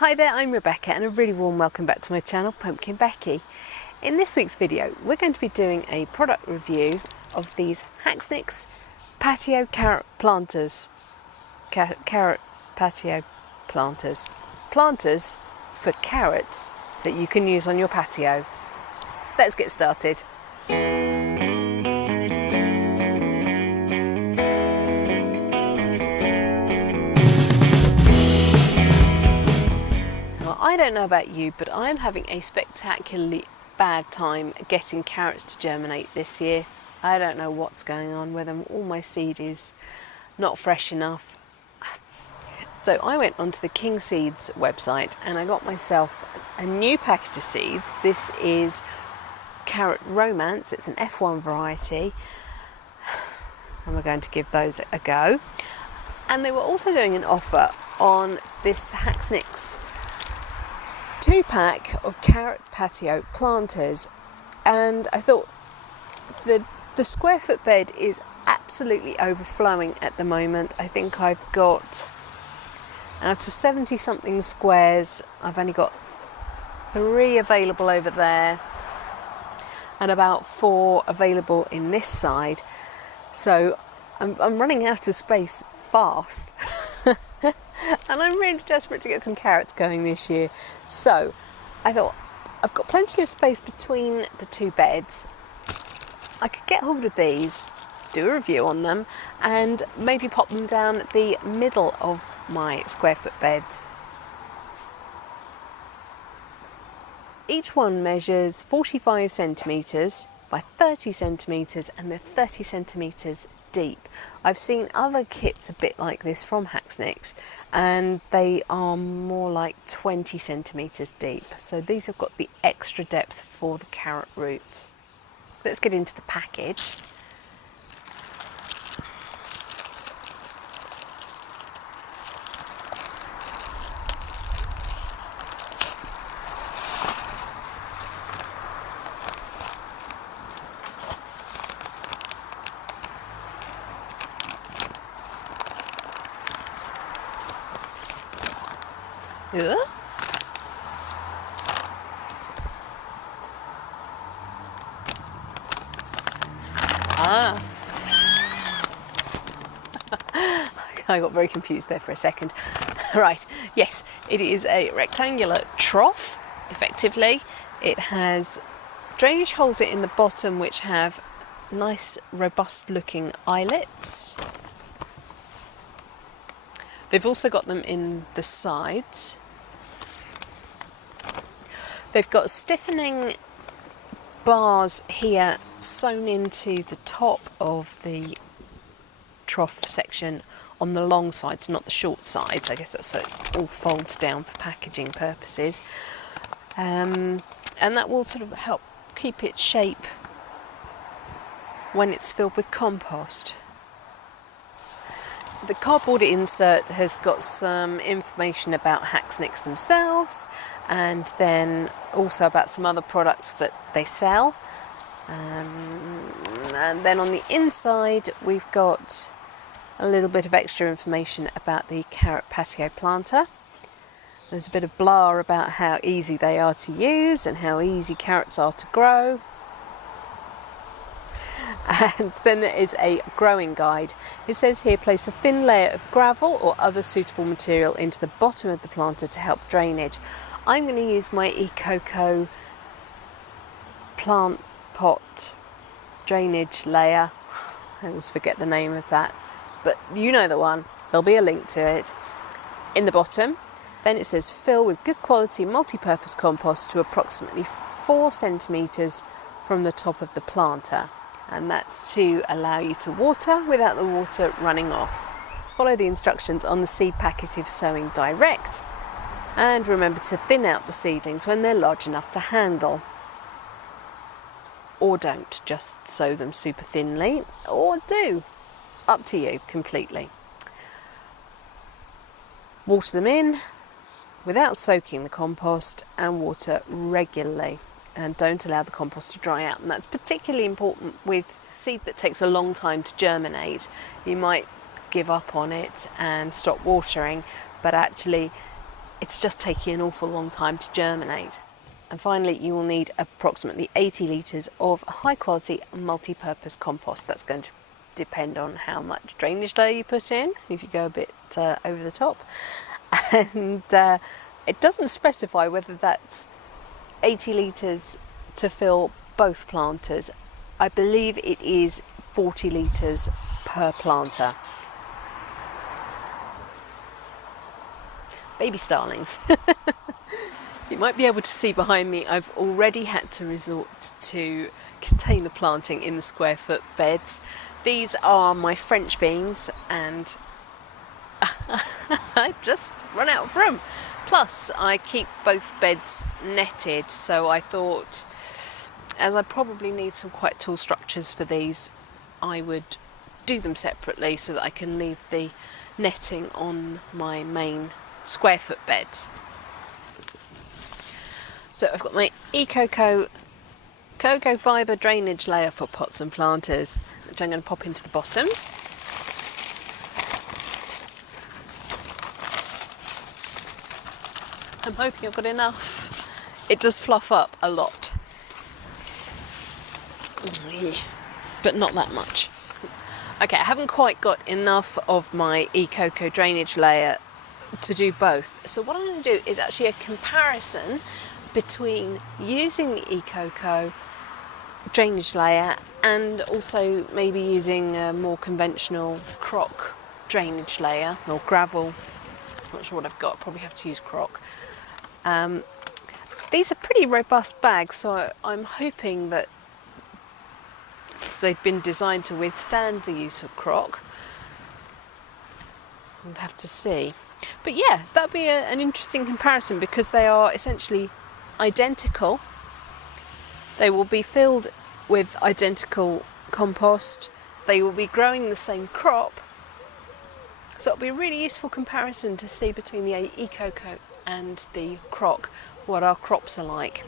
Hi there, I'm Rebecca and a really warm welcome back to my channel, PumpkinBecki. In this week's video, we're going to be doing a product review of these Haxnicks Patio Carrot Planters. Carrot Patio Planters. Planters for carrots that you can use on your patio. Let's get started. I don't know about you, but I'm having a spectacularly bad time getting carrots to germinate this year. I don't know what's going on with them. All my seed is not fresh enough. So I went onto the King Seeds website and I got myself a new packet of seeds. This is Carrot Romance. It's an F1 variety. And we're going to give those a go. And they were also doing an offer on this Haxnicks 2-pack of Carrot Patio Planters, and I thought the square foot bed is absolutely overflowing at the moment. I think I've got, out of 70 something squares, I've only got 3 available over there and about 4 available in this side, so I'm running out of space fast. And I'm really desperate to get some carrots going this year. So I thought, I've got plenty of space between the 2 beds. I could get hold of these, do a review on them, and maybe pop them down the middle of my square foot beds. Each one measures 45 centimetres by 30 centimetres, and they're 30 centimetres deep. I've seen other kits a bit like this from Haxnicks, and they are more like 20 centimetres deep. So these have got the extra depth for the carrot roots. Let's get into the package. Yeah. Ah. I got very confused there for a second. Right, yes, it is a rectangular trough, effectively. It has drainage holes in the bottom which have nice, robust looking eyelets. They've also got them in the sides. They've got stiffening bars here sewn into the top of the trough section on the long sides, not the short sides. I guess that's so it all folds down for packaging purposes. And that will sort of help keep its shape when it's filled with compost. So the cardboard insert has got some information about Haxnicks themselves, and then also about some other products that they sell. And then on the inside we've got a little bit of extra information about the Carrot Patio Planter. There's a bit of blah about how easy they are to use and how easy carrots are to grow. And then there is a growing guide. It says here, place a thin layer of gravel or other suitable material into the bottom of the planter to help drainage. I'm going to use my Ecoco plant pot drainage layer. I always forget the name of that, but you know the one. There'll be a link to it in the bottom. Then it says fill with good quality multi-purpose compost to approximately 4 centimetres from the top of the planter. And that's to allow you to water without the water running off. Follow the instructions on the seed packet if sowing direct, and remember to thin out the seedlings when they're large enough to handle. Or don't, just sow them super thinly, or do. Up to you completely. Water them in without soaking the compost, and water regularly. And don't allow the compost to dry out, and that's particularly important with seed that takes a long time to germinate. You might give up on it and stop watering, but actually it's just taking an awful long time to germinate. And finally, you will need approximately 80 litres of high quality multi-purpose compost. That's going to depend on how much drainage layer you put in, if you go a bit over the top. And it doesn't specify whether that's 80 litres to fill both planters. I believe it is 40 litres per planter. Baby starlings. You might be able to see behind me, I've already had to resort to container planting in the square foot beds. These are my French beans, and I've just run out of room. Plus, I keep both beds netted, so I thought, as I probably need some quite tall structures for these, I would do them separately so that I can leave the netting on my main square foot beds. So I've got my Ecoco cocoa fibre drainage layer for pots and planters, which I'm going to pop into the bottoms. I'm hoping I've got enough. It does fluff up a lot, but not that much. Okay, I haven't quite got enough of my Ecoco drainage layer to do both. So what I'm going to do is actually a comparison between using the Ecoco drainage layer and also maybe using a more conventional crock drainage layer or gravel. I'm not sure what I've got, probably have to use crock. These are pretty robust bags, so I'm hoping that they've been designed to withstand the use of crock. We'll have to see. But yeah, that'd be an interesting comparison because they are essentially identical. They will be filled with identical compost. They will be growing the same crop. So it'll be a really useful comparison to see between the Ecoco and the crock what our crops are like.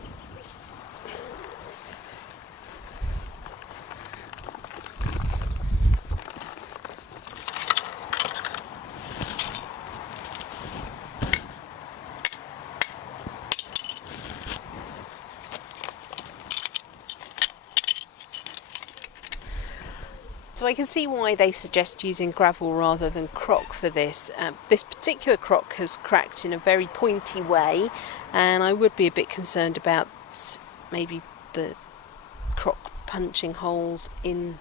So I can see why they suggest using gravel rather than crock for this. This particular crock has cracked in a very pointy way, and I would be a bit concerned about maybe the crock punching holes in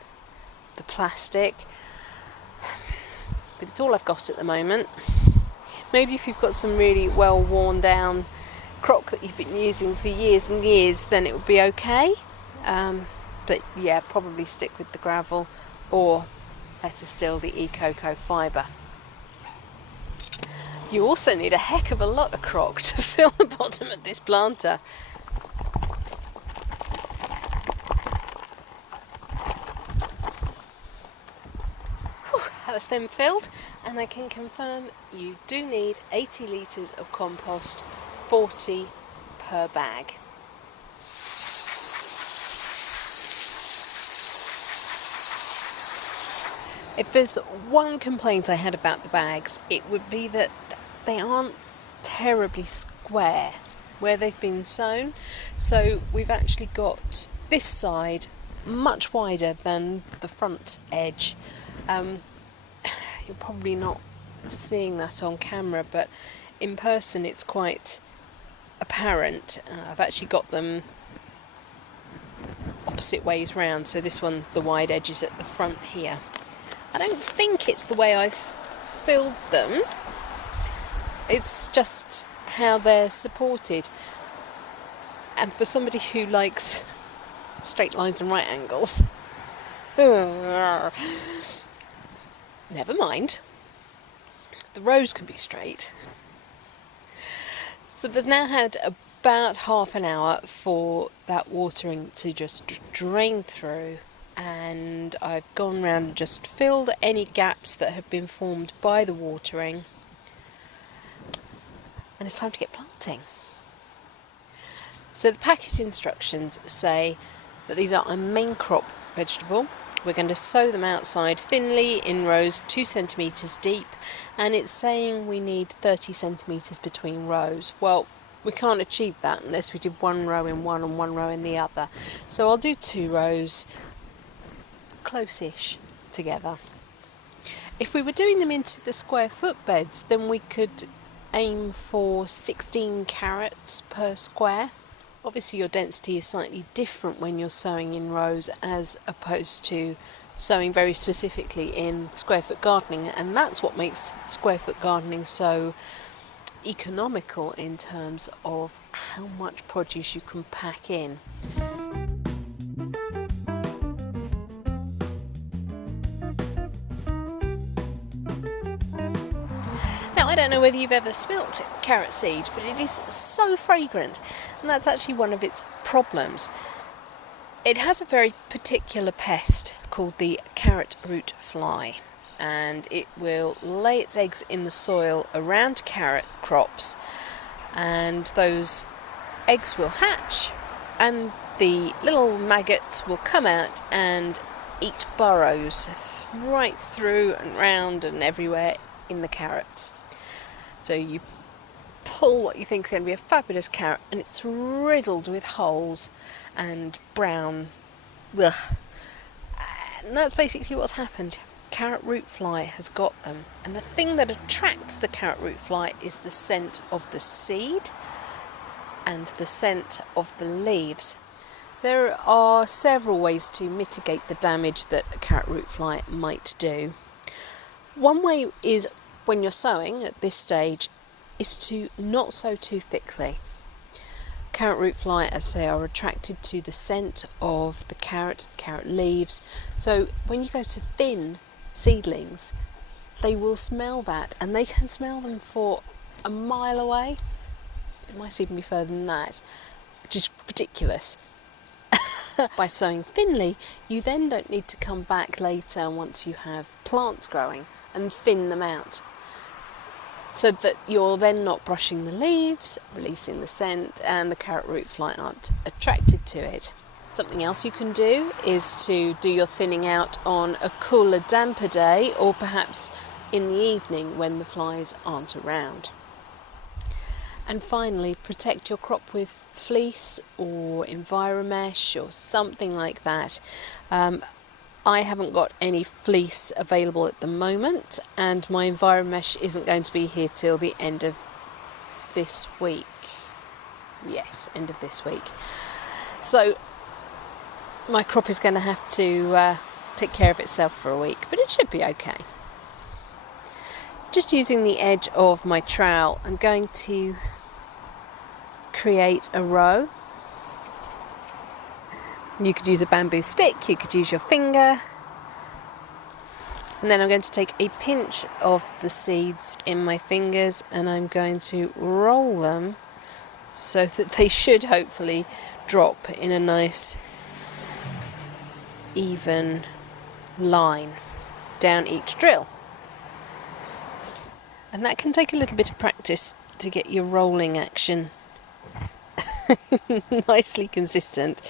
the plastic. But it's all I've got at the moment. Maybe if you've got some really well worn down crock that you've been using for years and years, then it would be okay. But yeah, probably stick with the gravel, or better still, the Ecoco fibre. You also need a heck of a lot of crock to fill the bottom of this planter. Whew, that's them filled, and I can confirm you do need 80 litres of compost, 40 per bag. If there's one complaint I had about the bags, it would be that they aren't terribly square where they've been sown. So we've actually got this side much wider than the front edge. You're probably not seeing that on camera, but in person it's quite apparent. I've actually got them opposite ways round, so this one, the wide edge is at the front here. I don't think it's the way I've filled them. It's just how they're supported. And for somebody who likes straight lines and right angles, never mind. The rows can be straight. So there's now had about half an hour for that watering to just drain through. And I've gone round and just filled any gaps that have been formed by the watering, and it's time to get planting. So the packet instructions say that these are a main crop vegetable We're going to sow them outside thinly in rows 2 centimetres deep, and it's saying we need 30 centimetres between rows. Well, we can't achieve that unless we did one row in one and one row in the other. So I'll do 2 rows close-ish together. If we were doing them into the square foot beds, then we could aim for 16 carrots per square. Obviously your density is slightly different when you're sowing in rows as opposed to sowing very specifically in square foot gardening, and that's what makes square foot gardening so economical in terms of how much produce you can pack in. Now, I don't know whether you've ever smelt carrot seed, but it is so fragrant, and that's actually one of its problems. It has a very particular pest called the carrot root fly, and it will lay its eggs in the soil around carrot crops, and those eggs will hatch, and the little maggots will come out and eat burrows right through and round and everywhere in the carrots. So you pull what you think is going to be a fabulous carrot, and it's riddled with holes and brown. Ugh. And that's basically what's happened. Carrot root fly has got them, and the thing that attracts the carrot root fly is the scent of the seed and the scent of the leaves. There are several ways to mitigate the damage that a carrot root fly might do. One way is, when you're sowing at this stage, is to not sow too thickly. Carrot root fly, as I say, are attracted to the scent of the carrot leaves, so when you go to thin seedlings, they will smell that, and they can smell them for a mile away. It might even be further than that, which is ridiculous. By sowing thinly, you then don't need to come back later once you have plants growing and thin them out, so that you're then not brushing the leaves, releasing the scent, and the carrot root fly aren't attracted to it. Something else you can do is to do your thinning out on a cooler, damper day, or perhaps in the evening when the flies aren't around. And finally, protect your crop with fleece or Enviromesh or something like that. I haven't got any fleece available at the moment, and my Enviromesh isn't going to be here till the end of this week. Yes, end of this week. So my crop is going to have to take care of itself for a week, but it should be okay. Just using the edge of my trowel, I'm going to create a row. You could use a bamboo stick, you could use your finger, and then I'm going to take a pinch of the seeds in my fingers, and I'm going to roll them so that they should hopefully drop in a nice even line down each drill. And that can take a little bit of practice to get your rolling action nicely consistent.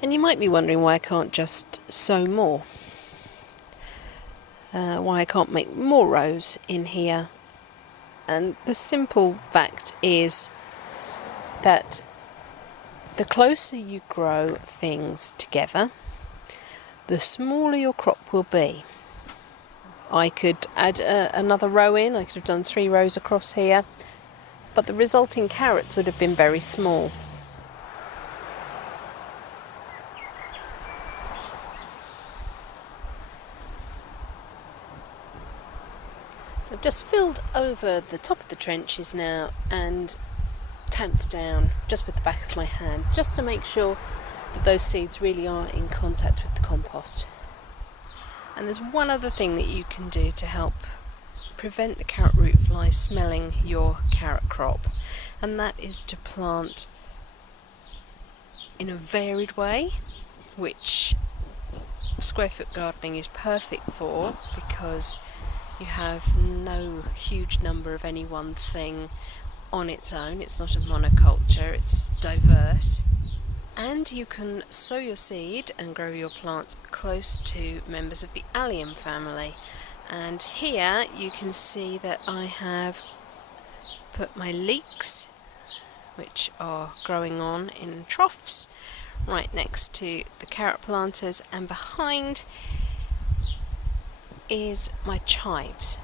And you might be wondering why I can't just sow more, why I can't make more rows in here. And the simple fact is that the closer you grow things together, the smaller your crop will be. I could add another row in, I could have done 3 rows across here, but the resulting carrots would have been very small. So I've just filled over the top of the trenches now and tamped down just with the back of my hand, just to make sure that those seeds really are in contact with the compost. And there's one other thing that you can do to help prevent the carrot root fly smelling your carrot crop, and that is to plant in a varied way, which square foot gardening is perfect for, because you have no huge number of any one thing, on its own. It's not a monoculture, it's diverse. And you can sow your seed and grow your plants close to members of the allium family. And here you can see that I have put my leeks, which are growing on in troughs, right next to the carrot planters, and behind is my chives.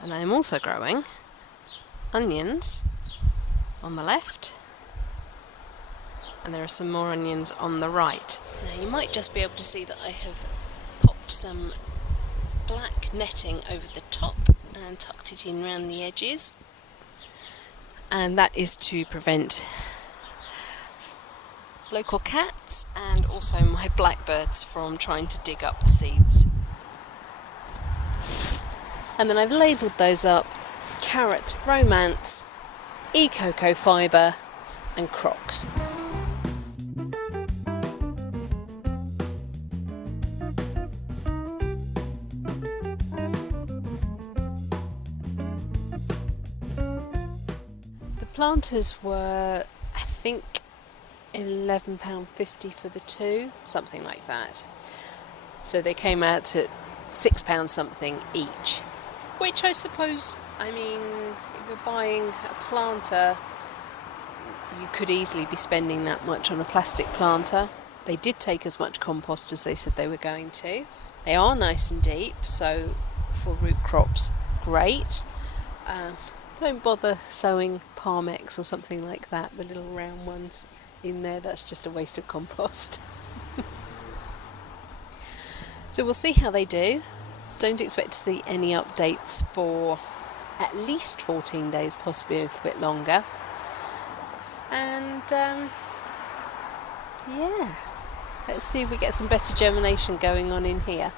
And I am also growing onions on the left, and there are some more onions on the right. Now you might just be able to see that I have popped some black netting over the top and tucked it in around the edges, and that is to prevent local cats and also my blackbirds from trying to dig up the seeds. And then I've labelled those up: Carrot Romance, E-Cocoa Fibre and Crocs. The planters were, I think, £11.50 for the two, something like that. So they came out at £6 something each, which I suppose, I mean, if you're buying a planter, you could easily be spending that much on a plastic planter. They did take as much compost as they said they were going to. They are nice and deep, so for root crops, great. Don't bother sowing Parmex or something like that, the little round ones in there. That's just a waste of compost. So we'll see how they do. Don't expect to see any updates for at least 14 days, possibly a little bit longer. And yeah, let's see if we get some better germination going on in here.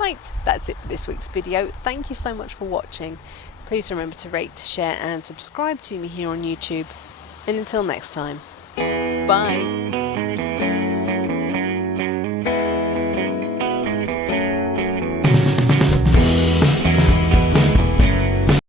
Right, that's it for this week's video. Thank you so much for watching. Please remember to rate, share and subscribe to me here on YouTube. And until next time, bye.